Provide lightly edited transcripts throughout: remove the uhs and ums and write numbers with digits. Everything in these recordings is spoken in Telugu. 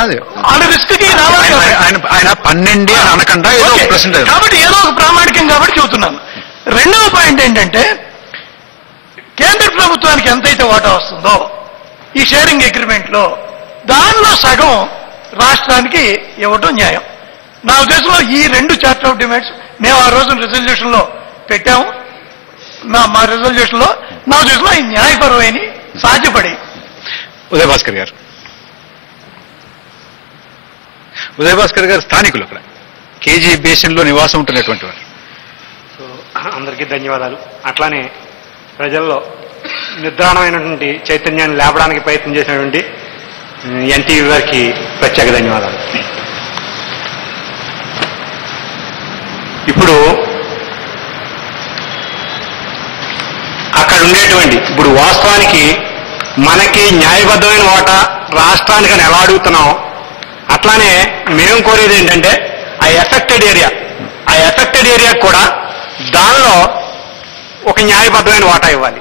వాళ్ళ రిస్క్ కి రావాలి. ఆయన 12 అని అనకుండా కాబట్టి ఏదో ఒక ప్రామాణికం కాబట్టి చెబుతున్నాను. రెండవ పాయింట్ ఏంటంటే, కేంద్ర ప్రభుత్వానికి ఎంతైతే వాటా వస్తుందో ఈ షేరింగ్ అగ్రిమెంట్ లో దానిలో సగం రాష్ట్రానికి ఇవ్వటం న్యాయం. నా ఉద్దేశంలో ఈ 2 చార్టర్ ఆఫ్ డిమాండ్స్ మేము ఆ రోజు రిజల్యూషన్ లో పెట్టాము. మా రిజల్యూషన్ లో నా ఉద్దేశంలో ఈ న్యాయపరమైన సాధ్యపడి. ఉదయ్ భాస్కర్ గారు స్థానికులు అక్కడ కేజీ బేసిన్ లో నివాసం ఉంటున్నటువంటి వారు. సో అందరికీ ధన్యవాదాలు. అట్లానే ప్రజల్లో నిద్రాణమైనటువంటి చైతన్యాన్ని లేపడానికి ప్రయత్నం చేసినటువంటి ఎన్టీవీ వారికి ప్రత్యేక ధన్యవాదాలు. ఇప్పుడు అక్కడ ఉండేటువంటి ఇప్పుడు వాస్తవానికి మనకి న్యాయబద్ధమైన వాటా రాష్ట్రానికి అని ఎలా అడుగుతున్నాం, అట్లానే మేము కోరేది ఏంటంటే ఆ ఎఫెక్టెడ్ ఏరియా కూడా దానిలో ఒక న్యాయబద్ధమైన వాటా ఇవ్వాలి.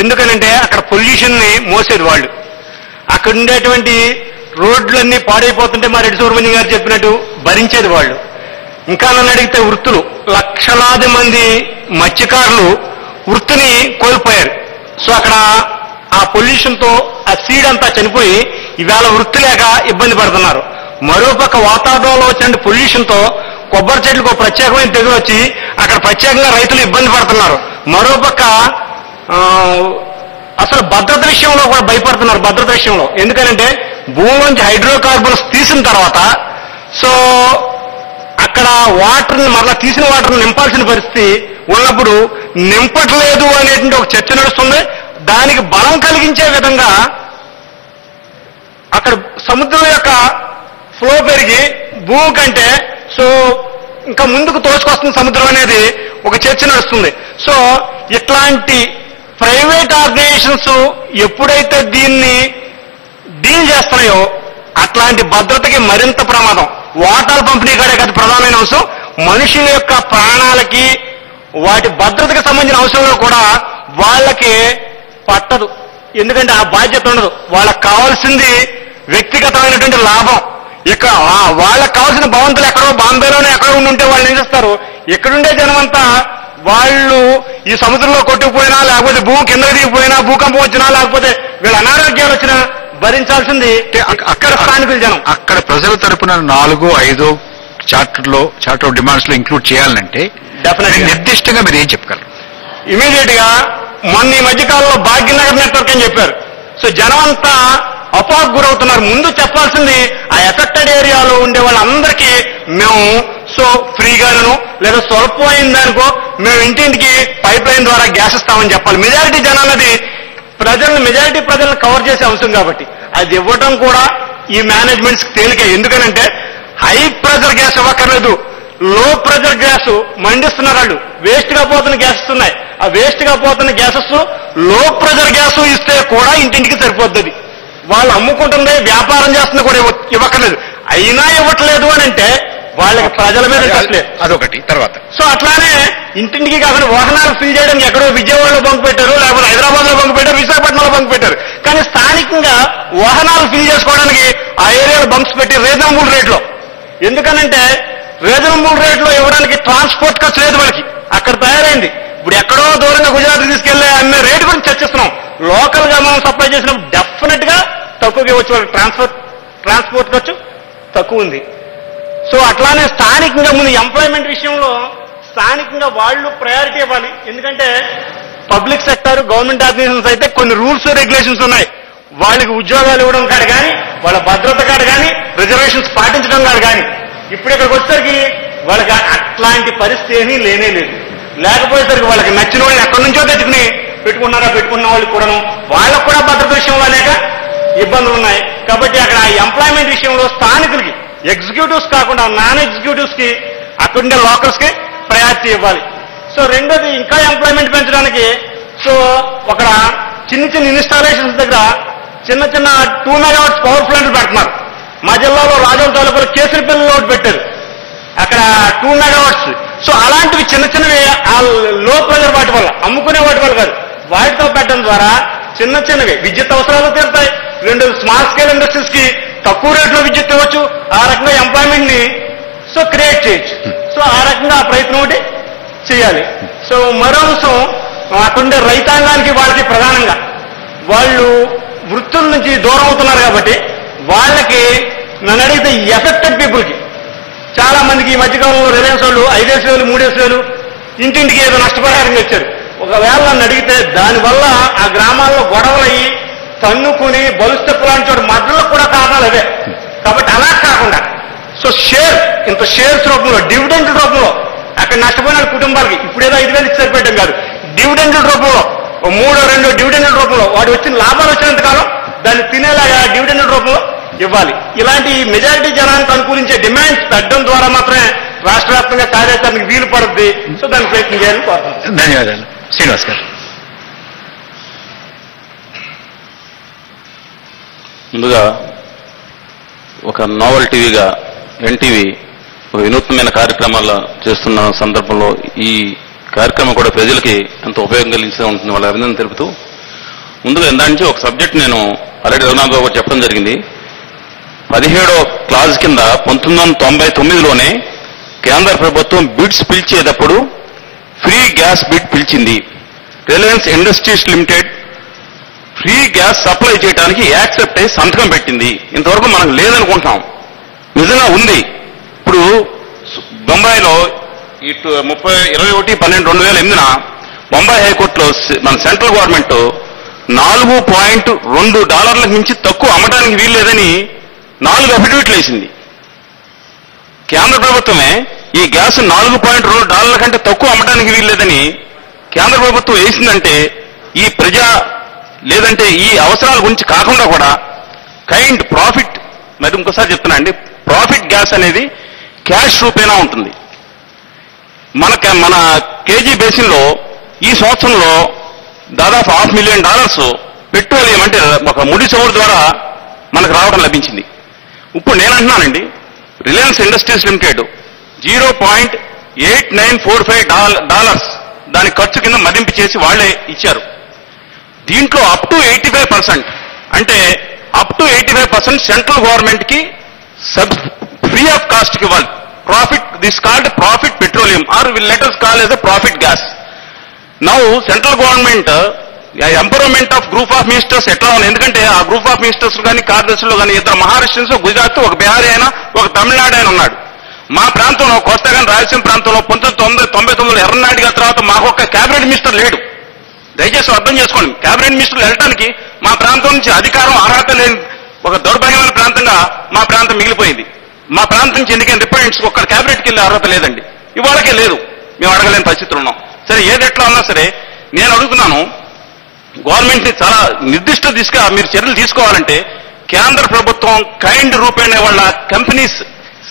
ఎందుకనంటే అక్కడ పొల్యూషన్ ని మోసేది వాళ్ళు, అక్కడ ఉండేటువంటి రోడ్లన్నీ పాడైపోతుంటే మా రెడ్డి సుబ్రహ్మణ్యం గారు చెప్పినట్టు భరించేది వాళ్ళు. ఇంకా నన్ను అడిగితే వృత్తులు, లక్షలాది మంది మత్స్యకారులు వృత్తిని కోల్పోయారు. సో అక్కడ ఆ పొల్యూషన్ తో ఆ సీడ్ అంతా చనిపోయి ఇవాళ వృత్తి లేక ఇబ్బంది పడుతున్నారు. మరోపక్క వాతావరణంలో వచ్చిన పొల్యూషన్ తో కొబ్బరి చెట్లకు ఒక ప్రత్యేకమైన తెగులు వచ్చి అక్కడ ప్రత్యేకంగా రైతులు ఇబ్బంది పడుతున్నారు. మరోపక్క అసలు భద్రత విషయంలో కూడా భయపడుతున్నారు. భద్రత విషయంలో ఎందుకంటే భూమిలోంచి హైడ్రోకార్బన్స్ తీసిన తర్వాత సో అక్కడ వాటర్ని మరలా తీసిన వాటర్ని నింపాల్సిన పరిస్థితి ఉన్నప్పుడు నింపట్లేదు అనేటువంటి ఒక చర్చ నడుస్తుంది. దానికి బలం కలిగించే విధంగా అక్కడ సముద్రం యొక్క ఫ్లో పెరిగి భూమి కంటే సో ఇంకా ముందుకు తోసుకొస్తుంది సముద్రం అనేది ఒక చర్చ నడుస్తుంది. సో ఇట్లాంటి ప్రైవేట్ ఆర్గనైజేషన్స్ ఎప్పుడైతే దీన్ని డీల్ చేస్తున్నాయో అట్లాంటి భద్రతకి మరింత ప్రమాదం. వాటాల పంపిణీ కాడే కాదు ప్రధానమైన అంశం, మనుషుల యొక్క ప్రాణాలకి వాటి భద్రతకి సంబంధించిన అంశంలో కూడా వాళ్ళకి పట్టదు. ఎందుకంటే ఆ బాధ్యత ఉండదు. వాళ్ళకి కావాల్సింది వ్యక్తిగతమైనటువంటి లాభం. ఇక వాళ్ళకి కావాల్సిన భవంతులు ఎక్కడో బాంబేలోనే ఎక్కడో ఉంటే వాళ్ళు ఏం చేస్తారు, ఇక్కడుండే జనమంతా వాళ్ళు ఈ సముద్రంలో కొట్టుకుపోయినా లేకపోతే భూమి కింద దిగిపోయినా భూకంపం వచ్చినా లేకపోతే వీళ్ళ అనారోగ్యాలు వచ్చినా భరించాల్సింది అక్కడ స్థానికుల జనం. అక్కడ ప్రజల తరపున 4-5 చార్టర్ డిమాండ్స్ లో ఇంక్లూడ్ చేయాలంటే డెఫినెట్ నిర్దిష్టంగా మీరు ఏం చెప్పగలరు? ఇమీడియట్ గా మొన్న ఈ మధ్యకాలంలో భాగ్యనగర్ నెట్వర్క్ అని చెప్పారు. సో జనం అంతా అపోహకు గురవుతున్నారు. ముందు చెప్పాల్సింది ఆ ఎఫెక్టెడ్ ఏరియాలో ఉండే వాళ్ళందరికీ మేము సో ఫ్రీగాను లేదా స్వల్పమైందనుకో మేము ఇంటింటికి పైప్ లైన్ ద్వారా గ్యాస్ ఇస్తామని చెప్పాలి. మెజారిటీ జనాలది మెజారిటీ ప్రజలను కవర్ చేసే అంశం కాబట్టి అది ఇవ్వటం కూడా ఈ మేనేజ్మెంట్స్ తేలికే. ఎందుకనంటే హై ప్రెజర్ గ్యాస్ ఇవ్వక్కర్లేదు, లో ప్రెజర్ గ్యాస్ మండిస్తున్నారు వాళ్ళు. వేస్ట్ గా పోతున్న గ్యాస్ ఇస్తున్నాయి. ఆ వేస్ట్ గా పోతున్న గ్యాసెస్ లో ప్రెజర్ గ్యాస్ ఇస్తే కూడా ఇంటింటికి సరిపోద్ది. వాళ్ళు అమ్ముకుంటుంది వ్యాపారం చేస్తుంది కూడా ఇవ్వక్కర్లేదు. అయినా ఇవ్వట్లేదు అని అంటే వాళ్ళకి ప్రజల మీద కట్టలేదు. అదొకటి. తర్వాత సో అట్లానే ఇంటింటికి కాకుండా వాహనాలు ఫిల్ చేయడానికి ఎక్కడో విజయవాడలో బంక్ పెట్టారు, లేకపోతే హైదరాబాద్ లో బంక్ పెట్టారు, విశాఖపట్నంలో బంక్ పెట్టారు. కానీ స్థానికంగా వాహనాలు ఫిల్ చేసుకోవడానికి ఆ ఏరియాలో బంక్స్ పెట్టి రీజనబుల్ రేట్లో. ఎందుకనంటే రీజనబుల్ రేట్లో ఇవ్వడానికి ట్రాన్స్పోర్ట్ ఖర్చు లేదు వాళ్ళకి. అక్కడ తయారైంది. ఇప్పుడు ఎక్కడో దూరంగా గుజరాత్ తీసుకెళ్లే అమ్మే రేటు గురించి చర్చిస్తున్నాం. లోకల్ గా మనం సప్లై చేసినప్పుడు డెఫినెట్ గా తక్కువగా ఇవ్వచ్చు. వాళ్ళకి ట్రాన్స్పోర్ట్ ఖర్చు తక్కువ ఉంది. సో అట్లానే స్థానికంగా ముందు ఎంప్లాయ్మెంట్ విషయంలో స్థానికంగా వాళ్ళు ప్రయారిటీ ఇవ్వాలి. ఎందుకంటే పబ్లిక్ సెక్టర్ గవర్నమెంట్ ఆర్గనైజేషన్స్ అయితే కొన్ని రూల్స్ రెగ్యులేషన్స్ ఉన్నాయి. వాళ్ళకి ఉద్యోగాలు ఇవ్వడం కాదు కానీ వాళ్ళ భద్రత కాదు కానీ రిజర్వేషన్స్ పాటించడం కాదు కానీ ఇప్పుడు ఇక్కడికి వచ్చేసరికి వాళ్ళకి అట్లాంటి పరిస్థితి ఏమీ లేనే లేదు. లేకపోయేసరికి వాళ్ళకి నచ్చిన వాళ్ళు ఎక్కడి నుంచో తెచ్చుకుని పెట్టుకున్న వాళ్ళు కూడాను వాళ్ళకు కూడా భద్రత విషయంలో అనేక ఇబ్బందులు ఉన్నాయి. కాబట్టి అక్కడ ఎంప్లాయ్మెంట్ విషయంలో స్థానికులకి ఎగ్జిక్యూటివ్స్ కాకుండా నాన్ ఎగ్జిక్యూటివ్స్ కి అక్కడుండే లోకల్స్ కి ప్రయారిటీ ఇవ్వాలి. సో రెండోది ఇంకా ఎంప్లాయ్మెంట్ పెంచడానికి సో ఒక చిన్న ఇన్స్టాలేషన్స్ దగ్గర చిన్న 2 మెగావాట్స్ పవర్ ప్లాంట్లు పెడుతున్నారు. మా జిల్లాలో రాజోల్ తాలూకాలో కేసరిపల్లిలో ఒకటి పెట్టారు, అక్కడ 2 మెగావాట్స్. సో అలాంటివి చిన్నవి ఆ లో ప్రెజర్ వాటి వల్ల అమ్ముకునే వాటి వల్ల కాదు, వాటితో పెట్టడం ద్వారా చిన్నవి విద్యుత్ అవసరాలు తీరుతాయి. రెండు స్మాల్ స్కేల్ ఇండస్ట్రీస్ కి తక్కువ రేట్లో విద్యుత్ ఇవ్వచ్చు, ఆ రకంగా ఎంప్లాయ్మెంట్ ని క్రియేట్ చేయొచ్చు. ఆ రకంగా ఆ ప్రయత్నం ఒకటి చేయాలి. మరో అంశం, అక్కడుండే రైతాంగానికి వాళ్ళకి ప్రధానంగా వాళ్ళు వృత్తుల నుంచి దూరం అవుతున్నారు కాబట్టి వాళ్ళకి నన్ను అడిగితే ఎఫెక్టెడ్ పీపుల్కి చాలా మందికి ఈ మధ్యకాలంలో రిలయన్స్ వాళ్ళు 5,000 3,000 ఇంటింటికి ఏదో నష్టపరిహారం ఇచ్చారు. ఒకవేళ నన్ను అడిగితే దానివల్ల ఆ గ్రామాల్లో గొడవలయ్యి తన్నుకుని బలుస్తెప్పు లాంటి చోటు మధ్యలో కూడా కారణాలు అవే. కాబట్టి అలా కాకుండా ఇంత షేర్స్ రూపంలో, డివిడెండ్ రూపంలో అక్కడ నష్టపోయిన కుటుంబాలకి ఇప్పుడేదో 5,000 ఇచ్చి సరిపెట్టడం కాదు, డివిడెండ్ రూపంలో 3-2 డివిడెండ్ రూపంలో వాడు వచ్చిన లాభాలు వచ్చినంత కాలం దాన్ని తినేలాగా డివిడెండ్ రూపంలో ఇవ్వాలి. ఇలాంటి మెజారిటీ జనానికి అనుకూలించే డిమాండ్స్ పెట్టడం ద్వారా మాత్రమే రాష్ట్ర వ్యాప్తంగా కార్యాచరణకు వీలు పడుతుంది. దాన్ని ప్రయత్నం చేయాలని కోరుతున్నాను. ధన్యవాదాలు. శ్రీనివాస్ గారు. ముందుగా ఒక నోవల్ టీవీగా ఎన్టీవీ ఒక వినూత్నమైన కార్యక్రమాలు చేస్తున్న సందర్భంలో ఈ కార్యక్రమం కూడా ప్రజలకి ఎంతో ఉపయోగం కలిగిస్తూ ఉంటుంది. వాళ్ళ అభినందన తెలుపుతూ ముందుగా దాని నుంచి ఒక సబ్జెక్ట్ నేను ఆల్రెడీ రఘునాథ్ బాబు చెప్పడం జరిగింది. 17వ క్లాజ్ కింద 1999లోనే కేంద్ర ప్రభుత్వం బిడ్స్ పిలిచేటప్పుడు ఫ్రీ గ్యాస్ బిడ్ పిలిచింది. Reliance industries limited free gas supply చేయడానికి యాక్సెప్ట్ అయ్యి సంతకం పెట్టింది. ఇంతవరకు మనకు లేదనుకుంటున్నాం, నిజంగా ఉంది. ఇప్పుడు బొంబాయిలో 21/12/2008 బొంబాయి హైకోర్టులో మన సెంట్రల్ గవర్నమెంట్ $4.2 మించి తక్కువ అమ్మడానికి వీల్లేదని 4 అఫిడవిట్లు వేసింది. కేంద్ర ప్రభుత్వమే ఈ గ్యాస్ $4.2 కంటే తక్కువ అమ్మడానికి వీల్లేదని కేంద్ర ప్రభుత్వం వేసిందంటే ఈ ప్రజా లేదంటే ఈ అవసరాల గురించి కాకుండా కూడా కైండ్ ప్రాఫిట్, మరి ఇంకోసారి చెప్తున్నా అండి, ప్రాఫిట్ గ్యాస్ అనేది క్యాష్ రూపేనా ఉంటుంది. మన కేజీ బేసిన్లో ఈ సంవత్సరంలో దాదాపు $500,000 పెట్రోలియం అంటే ఒక ముడి చమురు ద్వారా మనకు రావడం లభించింది. ఇప్పుడు నేనంటున్నానండి, రిలయన్స్ ఇండస్ట్రీస్ లిమిటెడ్ $0.8945 దాని ఖర్చు కింద మదింపు చేసి వాళ్లే ఇచ్చారు. దీంట్లో అప్ టు 85% అంటే అప్ టు 85% సెంట్రల్ గవర్నమెంట్ కి ఫ్రీ ఆఫ్ కాస్ట్ కి ఇవ్వాలి. Profit, this called profit petroleum or let us call as a profit gas. Now central government empowerment of group of ministers ఎట్లా ఉంది, ఎందుకంటే ఆ గ్రూప్ ఆఫ్ మినిస్టర్స్ కానీ కార్యదర్శులు కానీ 2 మహారాష్ట్రన్స్, గుజరాత్, ఒక బీహారీ అయినా, ఒక తమిళనాడు అయినా ఉన్నాడు. మా ప్రాంతంలో కొత్తగా రాయలసీమ ప్రాంతంలో 1999లో ఎర్రనాయుడు గారి తర్వాత మాకు ఒక కేబినెట్ మినిస్టర్ లేడు. దయచేసి అర్థం చేసుకోండి, కేబినెట్ మినిస్టర్లు వెళ్ళడానికి మా ప్రాంతం నుంచి అధికారం అర్హత లేని ఒక దౌర్భాగ్యమైన ప్రాంతంగా మా ప్రాంతం మిగిలిపోయింది. మా ప్రాంతం నుంచి ఎన్నికైన రిప్రజెంటేటివ్స్ ఒక్క కేబినెట్కి వెళ్ళే అర్హత లేదండి, ఇవాళకే లేదు. మేము అడగలేని పరిస్థితులు ఉన్నాం. సరే, ఏదెట్లా ఉన్నా సరే నేను అడుగుతున్నాను, గవర్నమెంట్ ని చాలా నిర్దిష్ట దిశగా మీరు చర్యలు తీసుకోవాలంటే కేంద్ర ప్రభుత్వం కైండ్ రూపేణ వాళ్ళ కంపెనీస్,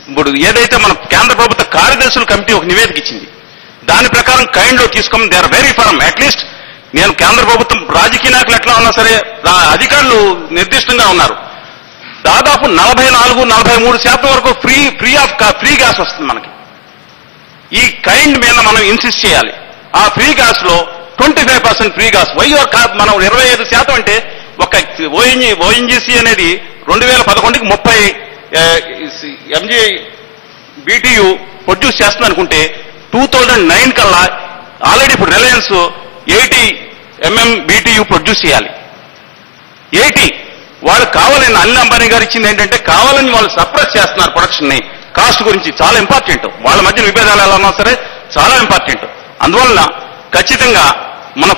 ఇప్పుడు ఏదైతే మన కేంద్ర ప్రభుత్వ కార్యదర్శుల కమిటీ ఒక నివేదిక ఇచ్చింది, దాని ప్రకారం కైండ్ లో తీసుకోమని they are very firm. At least నేను కేంద్ర ప్రభుత్వం రాజకీయ నాయకులు ఎట్లా ఉన్నా సరే అధికారులు నిర్దిష్టంగా ఉన్నారు. దాదాపు 44-43% వరకు ఫ్రీ గ్యాస్ వస్తుంది మనకి. ఈ కైండ్ మీద మనం ఇన్సిస్ట్ చేయాలి. ఆ ఫ్రీ గ్యాస్ లో 25% ఫ్రీ గ్యాస్ మనం 25% అంటే ఒక ఓఎన్జీసీ అనేది 2011కి 30 ఎంజీ బీటీయూ ప్రొడ్యూస్ చేస్తుంది అనుకుంటే 2009 కల్లా ఆల్రెడీ ఇప్పుడు రిలయన్స్ 80 MMBTU ప్రొడ్యూస్ చేయాలి. 80 వాళ్ళు కావాలని అనిల్ అంబానీ గారు ఇచ్చింది ఏంటంటే కావాలని వాళ్ళు సప్రెస్ చేస్తున్నారు ప్రొడక్షన్ ని. కాస్ట్ గురించి చాలా ఇంపార్టెంట్, వాళ్ళ మధ్య విభేదాలు ఎలా ఉన్నా సరే చాలా ఇంపార్టెంట్. అందువల్ల ఖచ్చితంగా మన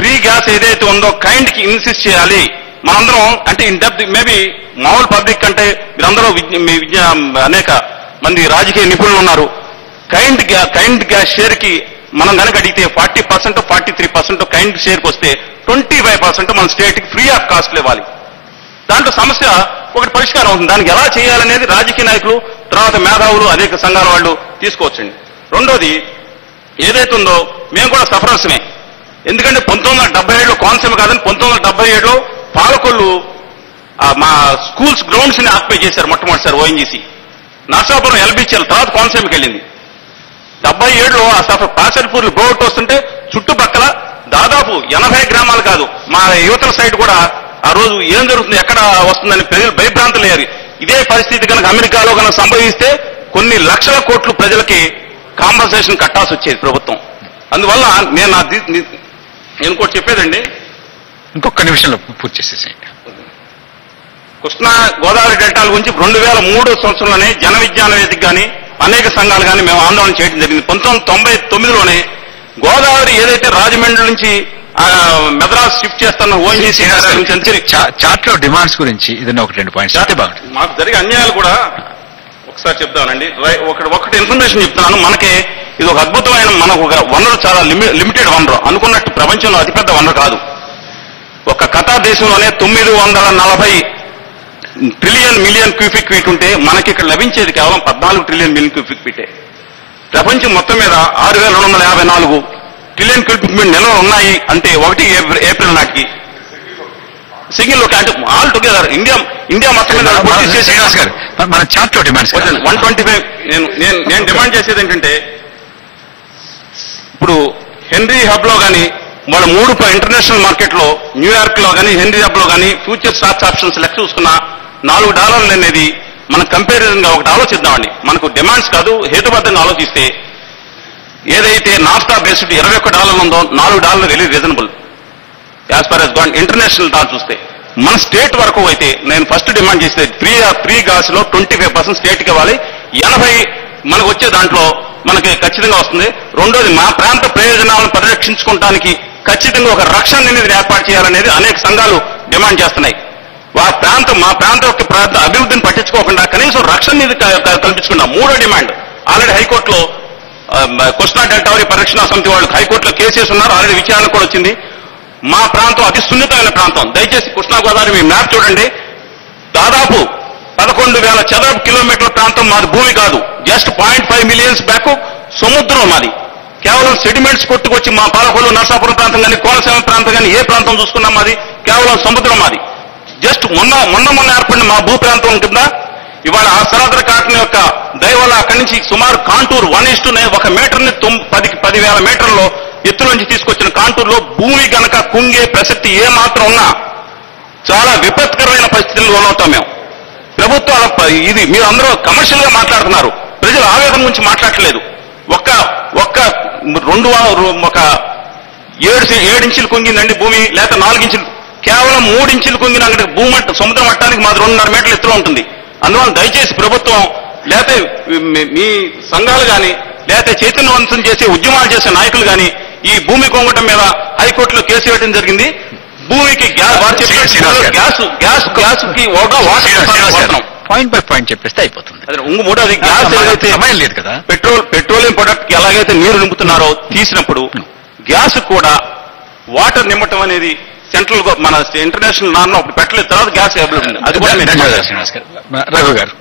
ఫ్రీ గ్యాస్ ఏదైతే ఉందో కైండ్ కి ఇన్సిస్ట్ చేయాలి. మనందరం అంటే ఇన్ డెప్త్ మేబీ మామూలు పబ్లిక్ అంటే మీరందరూ అనేక మంది రాజకీయ నిపుణులు ఉన్నారు. కైండ్ గ్యాస్ షేర్ కి మనం కనుక అడిగితే 40%, 43% కైండ్ షేర్కి వస్తే 25% మన స్టేట్ కి ఫ్రీ ఆఫ్ కాస్ట్ ఇవ్వాలి. దాంట్లో సమస్య ఒకటి పరిష్కారం అవుతుంది. దానికి ఎలా చేయాలనేది రాజకీయ నాయకులు, తర్వాత మేధావులు, అనేక సంఘాల వాళ్ళు తీసుకోవచ్చండి. రెండోది ఏదైతే ఉందో మేము కూడా సఫరర్స్మే. ఎందుకంటే 1977లో కోనసీమ కాదని 1977లో పాలకొల్లు మా స్కూల్స్ గ్రౌండ్స్ ని ఆక్యుపై చేశారు మొట్టమొదటిసారి ఓఎన్జీసీ. నర్సాపురం ఎల్బిసిఎల్ తర్వాత కోనసీమకి వెళ్ళింది. 77లో ఆ సఫర్ పాసరిపూర్లు గోవట్ వస్తుంటే చుట్టుపక్కల దాదాపు 80 గ్రామాలు కాదు, మా యువతల సైడ్ కూడా ఆ రోజు ఏం జరుగుతుంది, ఎక్కడ వస్తుందని ప్రజలు భయభ్రాంతులయ్యారు. ఇదే పరిస్థితి కనుక అమెరికాలో కనుక సంభవిస్తే కొన్ని లక్షల కోట్లు ప్రజలకి కాంపన్సేషన్ కట్టాల్సి వచ్చేది ప్రభుత్వం. అందువల్ల నేను కూడా చెప్పేదండి, ఇంకొక నిమిషంలో పూర్తి చేసేసేయండి. కృష్ణా గోదావరి డెల్టాల గురించి 2003 సంవత్సరంలోనే జన విజ్ఞాన వేదిక కానీ అనేక సంఘాలు కానీ మేము ఆందోళన చేయడం జరిగింది. 1999లోనే గోదావరి ఏదైతే రాజమండ్రి నుంచి మెద్రాస్ షిఫ్ట్ చేస్తున్న ఓఎన్జీసీ చార్ట్లో డిమాండ్స్ గురించి ఏదైనా ఒక 2 పాయింట్స్ అయితే బాగుంటుంది. మాకు జరిగే అన్యాయాలు కూడా ఒకసారి చెప్తానండి. ఒకటి ఇన్ఫర్మేషన్ చెప్తున్నాను. మనకి ఇది ఒక అద్భుతమైన మనకు ఒక వనరు, చాలా లిమిటెడ్ వనరు. అనుకున్నట్టు ప్రపంచంలో అతిపెద్ద వనరు కాదు. ఒక కతార్ దేశంలోనే 940 ట్రిలియన్ మిలియన్ క్యూఫిక్ ఫీట్ ఉంటే మనకి ఇక్కడ లభించేది కేవలం 14 ట్రిలియన్ మిలియన్ క్యూఫిక్ ఫీటే. ప్రపంచం మొత్తం మీద 6254 ట్రిలియన్ క్యూఫిక్ ఫీట్ నిల్వలు ఉన్నాయి అంటే 1 ఏప్రిల్ నాటికి సింగిల్ అంటే ఆల్ టుగెదర్ ఇండియా మొత్తం మీద శ్రీనివాస్ గారు, మన చార్ట్లో డిమాండ్స్ 125. నేను డిమాండ్ చేసేది ఏంటంటే, ఇప్పుడు హెన్రీ హబ్ లో కానీ వాళ్ళ 3 ఇంటర్నేషనల్ మార్కెట్ లో న్యూయార్క్ లో కానీ హెన్రీ హబ్ లో కానీ ఫ్యూచర్ స్టాక్స్ ఆప్షన్స్ లెక్క చూసుకున్న $4 అనేది మనం కంపారిజన్ గా ఒకటి ఆలోచిద్దామండి. మనకు డిమాండ్స్ కాదు, హేతుబద్ధంగా ఆలోచిస్తే ఏదైతే నాఫ్తా బేస్డ్ $21 ఉందో $4 very reasonable as far as government international దా చూస్తే. మన స్టేట్ వరకు అయితే నేను ఫస్ట్ డిమాండ్ చేసేది ఫ్రీ గ్యాస్ లో 25% స్టేట్కి ఇవ్వాలి. 80 మనకు వచ్చే దాంట్లో మనకి ఖచ్చితంగా వస్తుంది. రెండోది మా ప్రాంత ప్రయోజనాలను పరిరక్షించుకోవడానికి ఖచ్చితంగా ఒక రక్షణ నిధిని ఏర్పాటు చేయాలనేది అనేక సంఘాలు డిమాండ్ చేస్తున్నాయి. మా ప్రాంత యొక్క అభివృద్ధిని పట్టించుకోకుండా కనీసం రక్షణ నిధి కల్పించుకున్నాం. 3వ డిమాండ్ ఆల్రెడీ హైకోర్టులో కృష్ణా డెల్టా పరిరక్షణ సమితి వాళ్ళు హైకోర్టులో కేసెస్ ఉన్నారు. ఆల్రెడీ విచారణ కూడా వచ్చింది. మా ప్రాంతం అతి సున్నితమైన ప్రాంతం. దయచేసి కృష్ణా గోదావరి మీ మ్యాప్ చూడండి. దాదాపు 11,000 చదరపు కిలోమీటర్ల ప్రాంతం మాది భూమి కాదు. జస్ట్ 0.5 మిలియన్స్ బ్యాక్ సముద్రం మాది. కేవలం సెడిమెంట్స్ కొట్టుకొచ్చి మా పాలకొల్లు నరసాపురం ప్రాంతం కానీ కోనసీమ ప్రాంతం కానీ ఏ ప్రాంతం చూసుకున్నా మాది కేవలం సముద్రం మాది. జస్ట్ మొన్న ఏర్పడిన మా భూ ప్రాంతం కింద ఇవాళ ఆ సరాద్ర కాటన్ యొక్క దయ వల్ల అక్కడి నుంచి సుమారు కాంటూర్ 1:9 1 మీటర్ని 10,000 మీటర్లో ఎత్తు నుంచి తీసుకొచ్చిన కాంటూర్లో భూమి గనక కుంగే ప్రసక్తి ఏ మాత్రం ఉన్నా చాలా విపత్కరమైన పరిస్థితుల్లో లోనవుతాం మేము. ప్రభుత్వాల ఇది మీరు అందరూ కమర్షియల్ గా మాట్లాడుతున్నారు, ప్రజల ఆవేదన గురించి మాట్లాడలేదు. ఒక 7 ఇంచులు కుంగిందండి భూమి, లేక 4 ఇంచులు, కేవలం 3 ఇంచులు కుంగిన అక్కడ భూమట్ట సముద్ర మట్టానికి మాది 2.5 మీటర్ల ఎత్తులో ఉంటుంది. అందువల్ల దయచేసి ప్రభుత్వం లేకపోతే మీ సంఘాలు కానీ లేకపోతే చైతన్యవంతం చేసే ఉద్యమాలు చేసే నాయకులు కానీ ఈ భూమి కొంగటం మీద హైకోర్టులో కేసు వేయడం జరిగింది. భూమికి పాయింట్ బై పాయింట్ చెప్పేస్తే అయిపోతుంది. మూడోది గ్యాస్ ఏదైతే సమయం లేదు కదా, పెట్రోలియం ప్రొడక్ట్ ఎలాగైతే నీరు నింపుతున్నారో తీసినప్పుడు గ్యాస్ కూడా వాటర్ నింపటం అనేది సెంట్రల్ మన ఇంటర్నేషనల్ నార్మ్ అప్పుడు పెట్టలేదు. తర్వాత గ్యాస్ అవైలబుల్ ఉంది. అది కూడా రఘు గారు.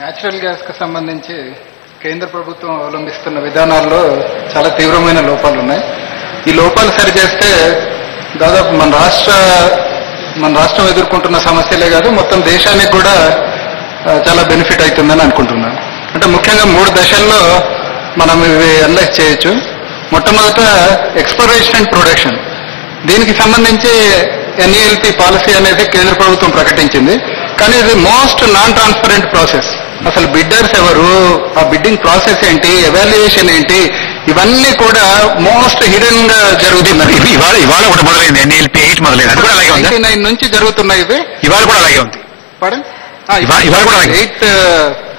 న్యాచురల్ గ్యాస్ కు సంబంధించి కేంద్ర ప్రభుత్వం అవలంబిస్తున్న విధానాల్లో చాలా తీవ్రమైన లోపాలు ఉన్నాయి. ఈ లోపాలు సరిచేస్తే దాదాపు మన రాష్ట్రం ఎదుర్కొంటున్న సమస్యలే కాదు మొత్తం దేశానికి కూడా చాలా బెనిఫిట్ అవుతుందని అనుకుంటున్నాను. అంటే ముఖ్యంగా 3 దశల్లో మనం ఇవి అనలైజ్ చేయొచ్చు. మొట్టమొదట ఎక్స్ప్లోరేషన్ అండ్ ప్రొడక్షన్. దీనికి సంబంధించి ఎన్ఈఎల్పి పాలసీ అనేది కేంద్ర ప్రభుత్వం ప్రకటించింది. కానీ ఇది మోస్ట్ నాన్ ట్రాన్స్పరెంట్ ప్రాసెస్. అసలు బిడ్డర్స్ ఎవరు, ఆ బిడ్డింగ్ ప్రాసెస్ ఏంటి, ఎవాల్యుయేషన్ ఏంటి, ఇవన్నీ కూడా మోస్ట్ హిడెన్ గా జరుగుతున్నాయి. ఇవాళ కూడా మొదలైంది, ఎన్ఈఎల్పి 8 మొదలైంది. 99 నుంచి జరుగుతున్నాయి ఇవి. ఇవాళ కూడా అలాగే ఉంది. ఇవాళ కూడా 8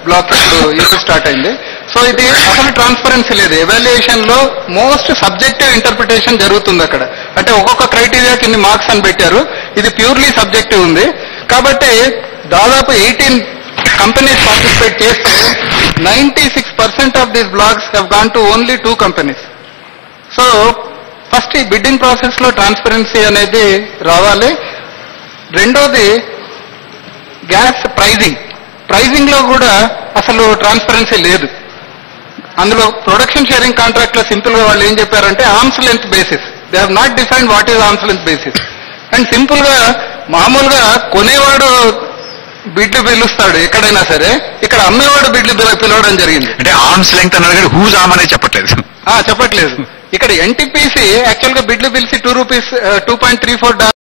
బ్లాక్ ఇప్పుడు స్టార్ట్ అయింది. సో ఇది అసలు ట్రాన్స్పరెన్సీ లేదు. ఎవాల్యుయేషన్ లో మోస్ట్ సబ్జెక్టివ్ ఇంటర్ప్రిటేషన్ జరుగుతుంది అక్కడ. అంటే ఒక్కొక్క క్రైటీరియాకి ఇన్ని మార్క్స్ అని పెట్టారు. ఇది ప్యూర్లీ సబ్జెక్టివ్ ఉంది. కాబట్టి దాదాపు 18 కంపెనీస్ పార్టిసిపేట్ చేస్తే 96% of these blocks have gone to only 2 companies. So first ఈ బిడ్డింగ్ ప్రాసెస్ లో ట్రాన్స్పరెన్సీ అనేది రావాలి. రెండోది గ్యాస్ ప్రైజింగ్ లో కూడా అసలు ట్రాన్స్పరెన్సీ లేదు. అందులో ప్రొడక్షన్ షేరింగ్ కాంట్రాక్ట్ లో సింపుల్ గా వాళ్ళు ఏం చెప్పారంటే arms length basis. They have not defined what is arms length basis. And simple గా మామూలుగా కొనేవాడు బిడ్లు పిలుస్తాడు ఎక్కడైనా సరే, ఇక్కడ అమ్మేవాడు బిడ్లు పిలవడం జరిగింది. అంటే ఆర్మ్స్ లెంగ్త్ అన్నది హూజ్ ఆర్మ్ అనేది చెప్పట్లేదు. ఇక్కడ ఎన్టీపీసీ యాక్చువల్ గా బిడ్లు పిలిచి $2.34